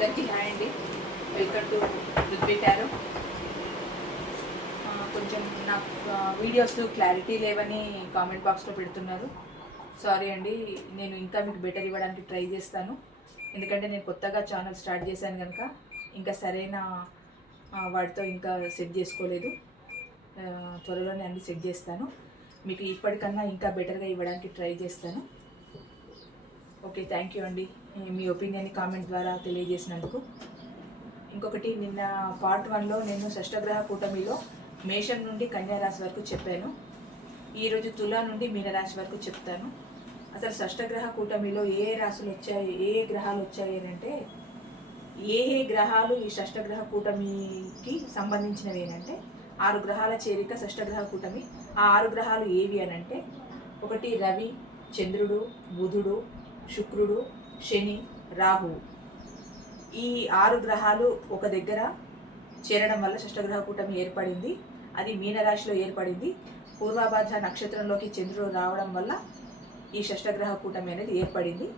అందరికీ హాయ్ అండి. Welcome to Prithvi tarot. కొంచెం నాకు వీడియోస్ క్లారిటీ లేవని కామెంట్ బాక్స్లో పెడుతున్నారు. సారీ అండి, నేను ఇంకా మీకు బెటర్ ఇవ్వడానికి ట్రై చేస్తాను. ఎందుకంటే నేను కొత్తగా ఛానల్ స్టార్ట్ చేశాను కనుక ఇంకా సరైన వాటితో ఇంకా సెట్ చేసుకోలేదు. త్వరలోనే అన్ని సెట్ చేస్తాను. మీకు ఇప్పటికన్నా ఇంకా బెటర్గా ఇవ్వడానికి ట్రై చేస్తాను. ఓకే, థ్యాంక్ యూ అండి మీ ఒపీనియన్ని కామెంట్ ద్వారా తెలియజేసినందుకు. ఇంకొకటి, నిన్న పార్ట్ 1లో నేను షష్టగ్రహ కూటమిలో మేషం నుండి కన్యారాశి వరకు చెప్పాను. ఈరోజు తులా నుండి మీనరాశి వరకు చెప్తాను. అసలు షష్టగ్రహ కూటమిలో ఏ రాశులు వచ్చాయి, ఏ గ్రహాలు వచ్చాయి అని అంటే, ఏ గ్రహాలు ఈ షష్టగ్రహ కూటమికి సంబంధించినవి ఏంటంటే 6 గ్రహాల చేరిక షష్టగ్రహ కూటమి. ఆ 6 గ్రహాలు ఏవి అని అంటే, ఒకటి రవి, చంద్రుడు, బుధుడు, శుక్రుడు, శని, రాహువు. ఈ 6 గ్రహాలు ఒక దగ్గర చేరడం వల్ల షష్టగ్రహ కూటమి ఏర్పడింది. అది మీనరాశిలో ఏర్పడింది. పూర్వభాద్ర నక్షత్రంలోకి చంద్రుడు రావడం వల్ల ఈ షష్టగ్రహ కూటమి అనేది ఏర్పడింది.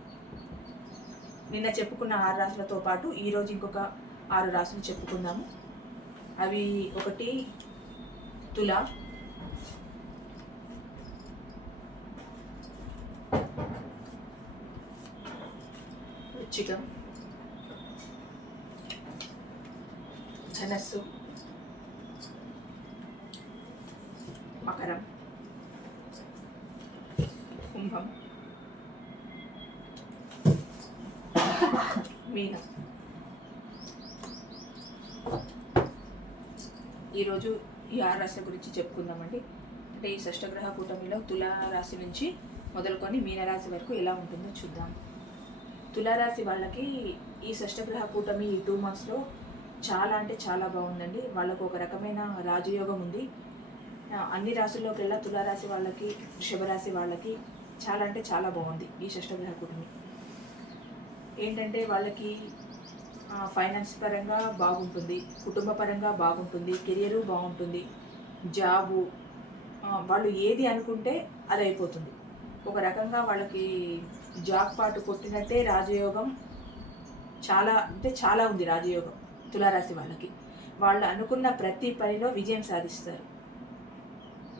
నిన్న చెప్పుకున్న 6 రాశులతో పాటు ఈరోజు ఇంకొక 6 రాశులు చెప్పుకుందాము. అవి ఒకటి తుల, వృశ్చికం, ధనస్సు, మకరం, కుంభం, మీనం. ఈరోజు ఈ 6 రాశుల గురించి చెప్పుకుందామండి. అంటే ఈ షష్టగ్రహ కూటమిలో తులా రాశి నుంచి మొదలుకొని మీనరాశి వరకు ఎలా ఉంటుందో చూద్దాం. తులారాశి వాళ్ళకి ఈ షష్టగ్రహ కూటమి ఈ 2 monthsలో చాలా అంటే చాలా బాగుందండి. వాళ్ళకు ఒక రకమైన రాజయోగం ఉంది. అన్ని రాశుల్లోకెల్లా తులారాశి వాళ్ళకి, వృషభరాశి వాళ్ళకి చాలా అంటే చాలా బాగుంది ఈ షష్టగ్రహ కూటమి. ఏంటంటే వాళ్ళకి ఫైనాన్స్ పరంగా బాగుంటుంది, కుటుంబ పరంగా బాగుంటుంది, కెరియరు బాగుంటుంది, జాబు, వాళ్ళు ఏది అనుకుంటే అది అయిపోతుంది. ఒక రకంగా వాళ్ళకి జాబ్ పాటు కొట్టినట్టే రాజయోగం చాలా అంటే చాలా ఉంది. రాజయోగం తులారాశి వాళ్ళకి. వాళ్ళు అనుకున్న ప్రతి పనిలో విజయం సాధిస్తారు.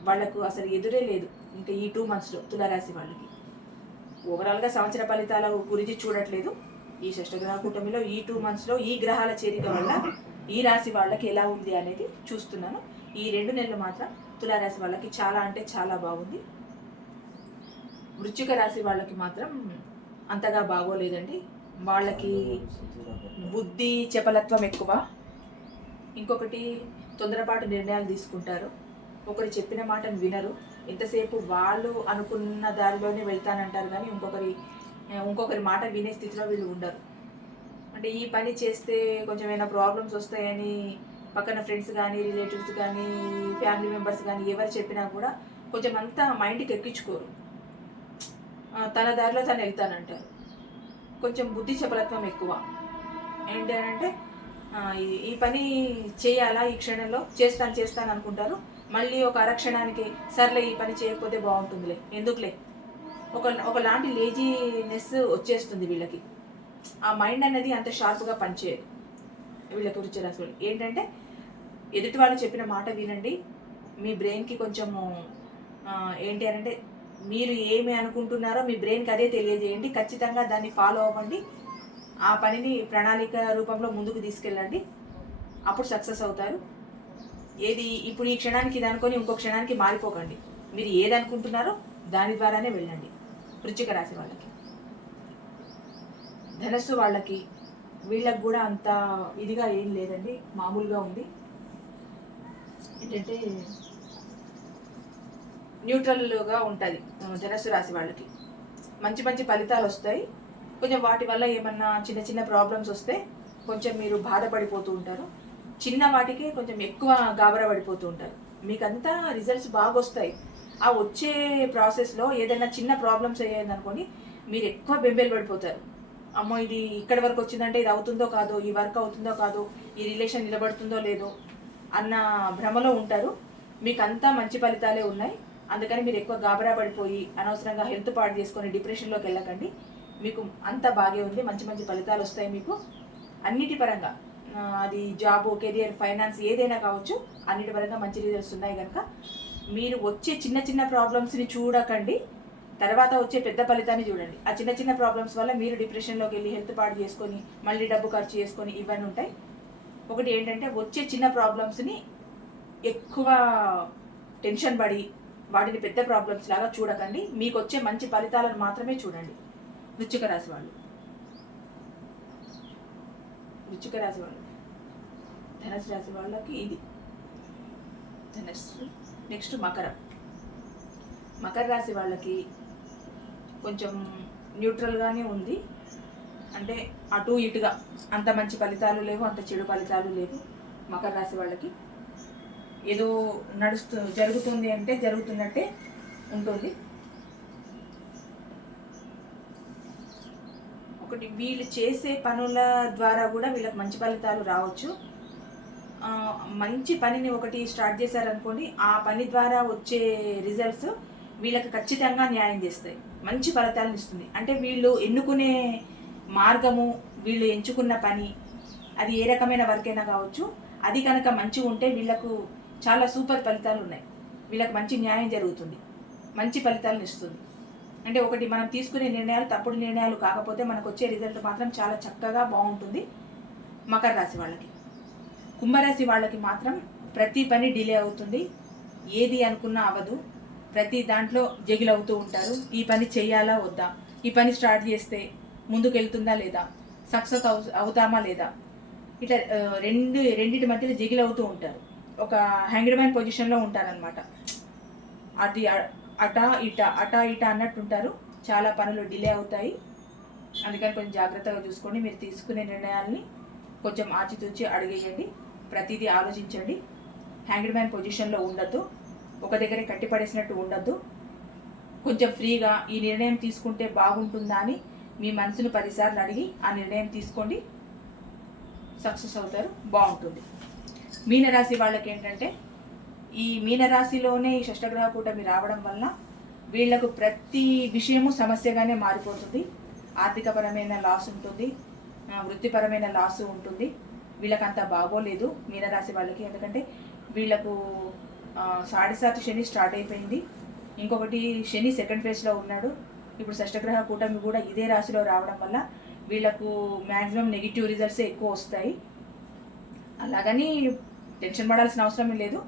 వాళ్లకు అసలు ఎదురే లేదు ఇంకా ఈ 2 monthsలో తులారాశి వాళ్ళకి. ఓవరాల్గా సంవత్సర ఫలితాల గురించి చూడట్లేదు. ఈ షష్టగ్రహ కూటమిలో ఈ 2 monthsలో ఈ గ్రహాల చేరిక వల్ల ఈ రాశి వాళ్ళకి ఎలా ఉంది అనేది చూస్తున్నాను. ఈ 2 నెలలు మాత్రం తులారాశి వాళ్ళకి చాలా అంటే చాలా బాగుంది. వృశ్చిక రాశి వాళ్ళకి మాత్రం అంతగా బాగోలేదండి. వాళ్ళకి బుద్ధి చపలత్వం ఎక్కువ. ఇంకొకటి, తొందరపాటు నిర్ణయాలు తీసుకుంటారు. ఒకరు చెప్పిన మాటను వినరు. ఎంతసేపు వాళ్ళు అనుకున్న దారిలోనే వెళ్తానంటారు కానీ ఇంకొకరి మాట వినే స్థితిలో వీళ్ళు ఉండరు. అంటే ఈ పని చేస్తే కొంచెం ఏమైనా ప్రాబ్లమ్స్ వస్తాయని పక్కన ఫ్రెండ్స్ కానీ, రిలేటివ్స్ కానీ, ఫ్యామిలీ మెంబర్స్ కానీ ఎవరు చెప్పినా కూడా కొంచెం అంతా మైండ్కి ఎక్కించుకోరు. తన దారిలో తను వెళ్తానంటారు. కొంచెం బుద్ధి చపలత్వం ఎక్కువ. ఏంటి అని అంటే, ఈ పని చేయాలా, ఈ క్షణంలో చేస్తాను అనుకుంటారు. మళ్ళీ ఒక అరక్షణానికి సర్లే ఈ పని చేయకపోతే బాగుంటుందిలే, ఎందుకులే, ఒకలాంటి లేజీనెస్ వచ్చేస్తుంది వీళ్ళకి. ఆ మైండ్ అనేది అంత షార్ప్గా పనిచేయదు వీళ్ళకి. వృశ్చిక రాశి వాళ్ళు ఏంటంటే, ఎదుటి వాళ్ళు చెప్పిన మాట వినండి. మీ బ్రెయిన్కి కొంచెము ఏంటి అని అంటే, మీరు ఏమి అనుకుంటున్నారో మీ బ్రెయిన్కి అదే తెలియజేయండి. ఖచ్చితంగా దాన్ని ఫాలో అవ్వండి. ఆ పనిని ప్రణాళిక రూపంలో ముందుకు తీసుకెళ్ళండి. అప్పుడు సక్సెస్ అవుతారు. ఏది ఇప్పుడు ఈ క్షణానికి ఇది అనుకొని ఇంకో క్షణానికి మారిపోకండి. మీరు ఏది అనుకుంటున్నారో దాని ద్వారానే వెళ్ళండి. వృశ్చిక రాశి వాళ్ళకి. ధనస్సు వాళ్ళకి, వీళ్ళకి కూడా అంత ఇదిగా ఏం లేదండి, మామూలుగా ఉంది. ఏంటంటే న్యూట్రల్గా ఉంటుంది ధనస్సు రాశి వాళ్ళకి. మంచి మంచి ఫలితాలు వస్తాయి. కొంచెం వాటి వల్ల ఏమన్నా చిన్న చిన్న ప్రాబ్లమ్స్ వస్తే కొంచెం మీరు బాధపడిపోతూ ఉంటారు. చిన్న వాటికి కొంచెం ఎక్కువ గాబరా పడిపోతూ ఉంటారు. మీకంతా రిజల్ట్స్ బాగా వస్తాయి. ఆ వచ్చే ప్రాసెస్లో ఏదైనా చిన్న ప్రాబ్లమ్స్ అయ్యాయనుకోని మీరు ఎక్కువ బెంబేలు పడిపోతారు. అమ్మో, ఇది ఇక్కడి వరకు వచ్చిందంటే ఇది అవుతుందో కాదో, ఈ వర్క్ అవుతుందో కాదో, ఈ రిలేషన్ నిలబడుతుందో లేదో అన్న భ్రమలో ఉంటారు. మీకు అంతా మంచి ఫలితాలే ఉన్నాయి. అందుకని మీరు ఎక్కువ గాబరా పడిపోయి అనవసరంగా హెల్త్ పాడు చేసుకొని డిప్రెషన్లోకి వెళ్ళకండి. మీకు అంతా బాగే ఉంది, మంచి మంచి ఫలితాలు వస్తాయి మీకు. అన్నిటి పరంగా అది జాబ్, కెరియర్, ఫైనాన్స్ ఏదైనా కావచ్చు, అన్నిటి పరంగా మంచి రిజల్ట్స్ ఉన్నాయి కనుక మీరు వచ్చే చిన్న చిన్న ప్రాబ్లమ్స్ని చూడకండి, తర్వాత వచ్చే పెద్ద ఫలితాన్ని చూడండి. ఆ చిన్న చిన్న ప్రాబ్లమ్స్ వల్ల మీరు డిప్రెషన్లోకి వెళ్ళి హెల్త్ పాడు చేసుకొని మళ్ళీ డబ్బు ఖర్చు చేసుకొని ఇవన్నీ ఉంటాయి. ఒకటి ఏంటంటే వచ్చే చిన్న ప్రాబ్లమ్స్ని ఎక్కువ టెన్షన్ పడి వాటిని పెద్ద ప్రాబ్లమ్స్ లాగా చూడకండి, మీకు వచ్చే మంచి ఫలితాలను మాత్రమే చూడండి. వృశ్చిక రాశి వాళ్ళు, ధనుసు రాశి వాళ్ళకి ఇది ధనస్సు. నెక్స్ట్ మకర రాశి వాళ్ళకి కొంచెం న్యూట్రల్గానే ఉంది, అంటే అటు ఇటుగా అంత మంచి ఫలితాలు లేవు, అంత చెడు ఫలితాలు లేవు. మకర రాశి వాళ్ళకి ఏదో జరుగుతుంది అంటే జరుగుతున్నట్టే ఉంటుంది. ఒకటి వీళ్ళు చేసే పనుల ద్వారా కూడా వీళ్ళకి మంచి ఫలితాలు రావచ్చు. మంచి పనిని ఒకటి స్టార్ట్ చేశారనుకోండి, ఆ పని ద్వారా వచ్చే రిజల్ట్స్ వీళ్ళకి ఖచ్చితంగా న్యాయం చేస్తాయి, మంచి ఫలితాలను ఇస్తుంది. అంటే వీళ్ళు ఎన్నుకునే మార్గము, వీళ్ళు ఎంచుకున్న పని, అది ఏ రకమైన వర్క్ అయినా కావచ్చు, అది కనుక మంచిగా ఉంటే వీళ్ళకు చాలా సూపర్ ఫలితాలు ఉన్నాయి, వీళ్ళకి మంచి న్యాయం జరుగుతుంది, మంచి ఫలితాలను ఇస్తుంది. అంటే ఒకటి మనం తీసుకునే నిర్ణయాలు తప్పుడు నిర్ణయాలు కాకపోతే మనకు వచ్చే రిజల్ట్ మాత్రం చాలా చక్కగా బాగుంటుంది. మకర రాశి వాళ్ళకి, కుంభరాశి వాళ్ళకి మాత్రం ప్రతి పని డిలే అవుతుంది, ఏది అనుకున్నా అవ్వదు, ప్రతి దాంట్లో జగిలవుతూ ఉంటారు. ఈ పని చేయాలా వద్దా, ఈ పని స్టార్ట్ చేస్తే ముందుకు వెళ్తుందా లేదా, సక్సెస్ అవుతామా లేదా, ఇట్లా రెండింటి మధ్యలో జగిలవుతూ ఉంటారు. ఒక హ్యాంగ్డ్ మ్యాన్ పొజిషన్లో ఉంటారనమాట. అది అటా ఇటా అన్నట్టు ఉంటారు. చాలా పనులు డిలే అవుతాయి. అందుకని కొంచెం జాగ్రత్తగా చూసుకోండి. మీరు తీసుకునే నిర్ణయాల్ని కొంచెం ఆచితూచి అడిగేయండి, ప్రతిదీ ఆలోచించండి. హ్యాంగ్డ్ మ్యాన్ పొజిషన్లో ఉండద్దు, ఒక దగ్గరే కట్టిపడేసినట్టు ఉండద్దు. కొంచెం ఫ్రీగా ఈ నిర్ణయం తీసుకుంటే బాగుంటుందా అని మీ మనసును 10 సార్లు అడిగి ఆ నిర్ణయం తీసుకోండి, సక్సెస్ అవుతారు, బాగుంటుంది. మీనరాశి వాళ్ళకి ఏంటంటే ఈ మీనరాశిలోనే ఈ షష్టగ్రహ కూటమి రావడం వల్ల వీళ్లకు ప్రతి విషయము సమస్యగానే మారిపోతుంది. ఆర్థికపరమైన లాస్ ఉంటుంది, వృత్తిపరమైన లాస్ ఉంటుంది. వీళ్ళకంత బాగోలేదు మీనరాశి వాళ్ళకి, ఎందుకంటే వీళ్ళకు 7.5 శని స్టార్ట్ అయిపోయింది. ఇంకొకటి శని సెకండ్ ఫేజ్లో ఉన్నాడు. ఇప్పుడు షష్టగ్రహ కూటమి కూడా ఇదే రాశిలో రావడం వల్ల వీళ్ళకు మ్యాక్సిమం నెగిటివ్ రిజల్ట్సే ఎక్కువ వస్తాయి. అలాగని టెన్షన్ పడాల్సిన అవసరం లేదు.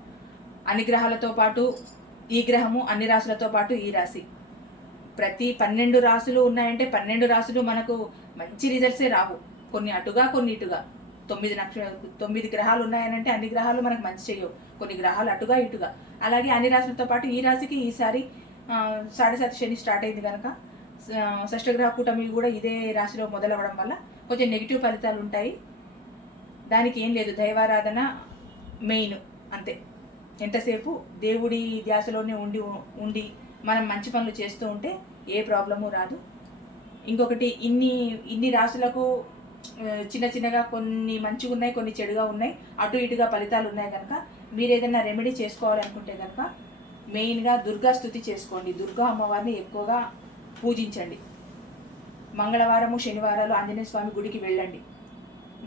అన్ని గ్రహాలతో పాటు ఈ గ్రహము, అన్ని రాశులతో పాటు ఈ రాశి, ప్రతి 12 రాశులు ఉన్నాయంటే 12 రాశులు మనకు మంచి రిజల్ట్సే రావు. కొన్ని అటుగా కొన్ని ఇటుగా. 9 గ్రహాలు ఉన్నాయనంటే అన్ని గ్రహాలు మనకు మంచి చేయవు, కొన్ని గ్రహాలు అటుగా ఇటుగా. అలాగే అన్ని రాశులతో పాటు ఈ రాశికి ఈసారి 7.5 శని స్టార్ట్ అయింది కనుక షష్టగ్రహ కూటమి కూడా ఇదే రాశిలో మొదలవ్వడం వల్ల కొంచెం నెగిటివ్ ఫలితాలు ఉంటాయి. దానికి ఏం లేదు, దైవారాధన మెయిన్, అంతే. ఎంతసేపు దేవుడి ధ్యాసలోనే ఉండి మనం మంచి పనులు చేస్తూ ఉంటే ఏ ప్రాబ్లము రాదు. ఇంకొకటి ఇన్ని రాశులకు చిన్న చిన్నగా కొన్ని మంచిగా ఉన్నాయి, కొన్ని చెడుగా ఉన్నాయి, అటు ఇటుగా ఫలితాలు ఉన్నాయి కనుక మీరు ఏదైనా రెమెడీ చేసుకోవాలనుకుంటే కనుక మెయిన్గా దుర్గా స్తుతి చేసుకోండి. దుర్గా అమ్మవారిని ఎక్కువగా పూజించండి. మంగళవారము, శనివారాలు ఆంజనేయ స్వామి గుడికి వెళ్ళండి.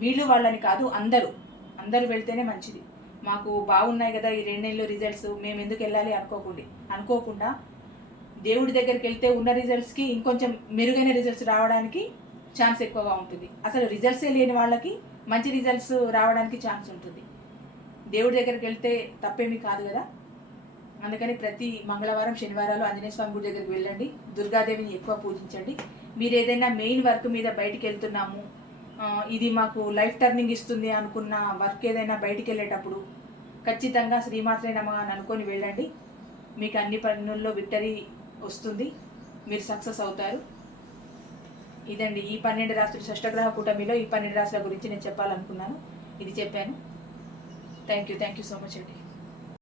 వీళ్ళు వాళ్ళని కాదు, అందరూ వెళ్తేనే మంచిది. మాకు బాగున్నాయి కదా ఈ 2 నెలలు రిజల్ట్స్, మేము ఎందుకు వెళ్ళాలి అనుకోకుండా దేవుడి దగ్గరికి వెళ్తే ఉన్న రిజల్ట్స్కి ఇంకొంచెం మెరుగైన రిజల్ట్స్ రావడానికి ఛాన్స్ ఎక్కువగా ఉంటుంది. అసలు రిజల్ట్సే లేని వాళ్ళకి మంచి రిజల్ట్స్ రావడానికి ఛాన్స్ ఉంటుంది. దేవుడి దగ్గరికి వెళ్తే తప్పేమీ కాదు కదా. అందుకని ప్రతి మంగళవారం, శనివారాలు ఆంజనేయ స్వామి గుడి దగ్గరికి వెళ్ళండి. దుర్గాదేవిని ఎక్కువ పూజించండి. మీరు ఏదైనా మెయిన్ వర్క్ మీద బయటికి వెళ్తున్నాము, ఇది మాకు లైఫ్ టర్నింగ్ ఇస్తుంది అనుకున్న వర్క్ ఏదైనా బయటికి వెళ్ళేటప్పుడు ఖచ్చితంగా శ్రీమాత్రే నమః అని అనుకొని వెళ్ళండి. మీకు అన్ని పనుల్లో విక్టరీ వస్తుంది, మీరు సక్సెస్ అవుతారు. ఇదండి ఈ 12 రాశులు షష్టగ్రహ కూటమిలో ఈ 12 రాశుల గురించి నేను చెప్పాలనుకున్నాను, ఇది చెప్పాను. థ్యాంక్ యూ సో మచ్ అండి.